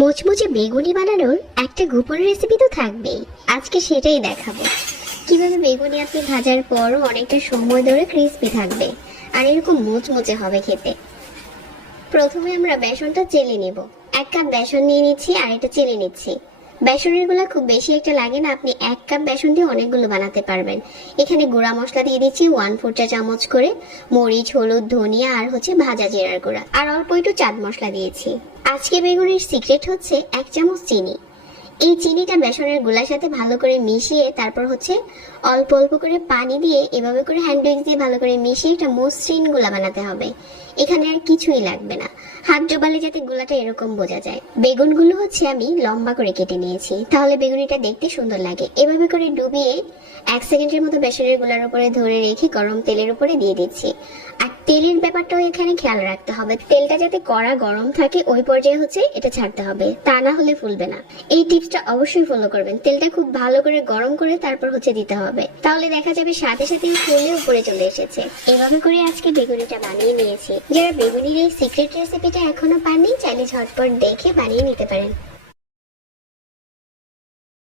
মুচমুচে বেগুনি বানানোর একটা গোপন রেসিপি তো থাকবেই। আজকে সেটাই দেখাবো, কিভাবে বেগুনি আপনি ভাজার পরও অনেকটা সময় ধরে ক্রিস্পি থাকবে আর এরকম মুচমুচে হবে খেতে। প্রথমে আমরা বেসনটা চেলে নিব। 1 কাপ বেসন নিয়ে নিচ্ছি আর এটা চেলে নিচ্ছি। বেসনের গুলা খুব বেশি একটা লাগে না, আপনি 1 কাপ বেসন দিয়ে অনেকগুলো বানাতে পারবেন। এখানে গুঁড়া মশলা দিয়ে দিচ্ছি 1/4 চা চামচ করে, মরিচ, হলুদ, ধনিয়া আর ভাজা জিরার গুঁড়া, আর অল্প একটু চাট মশলা দিয়েছি। আজকে বেগুনের সিক্রেট হচ্ছে 1 চামচ চিনি। এই চিনিটা বেসনের গুলার সাথে ভালো করে মিশিয়ে তারপর অল্প অল্প করে পানি দিয়ে এভাবে করে হ্যান্ড উইক্স দিয়ে ভালো করে মিশিয়ে এটা মসৃণ গুলা বানাতে হবে। এখানে আর কিছুই লাগবে না, হাত ডোবালে যাতে গুলাটা এরকম বোঝা যায়। বেগুনগুলো আমি লম্বা করে কেটে নিয়েছি, তাহলে বেগুনিটা দেখতে সুন্দর লাগে। এভাবে করে ডুবিয়ে 1 সেকেন্ডের মতো বেসনের গুলার উপরে ধরে রেখে গরম তেলের উপরে দিয়ে দিচ্ছি। আর তেলের ব্যাপারটাও এখানে খেয়াল রাখতে হবে, তেলটা যাতে কড়া গরম থাকে ওই পর্যায়ে এটা ছাড়তে হবে, তা না হলে ফুলবে না। এই টিপসটা অবশ্যই ফলো করবেন। তেলটা খুব ভালো করে গরম করে তারপর দিতে হবে, তাহলে দেখা যাবে সাথে সাথে ফুলে উপরে চলে এসেছে। এভাবে করে আজকে বেগুনিটা বানিয়ে নিয়েছি। যারা বেগুনির এই সিক্রেট রেসিপিটা এখনো পাননি, চাইলে ঝটপট দেখে বানিয়ে নিতে পারেন।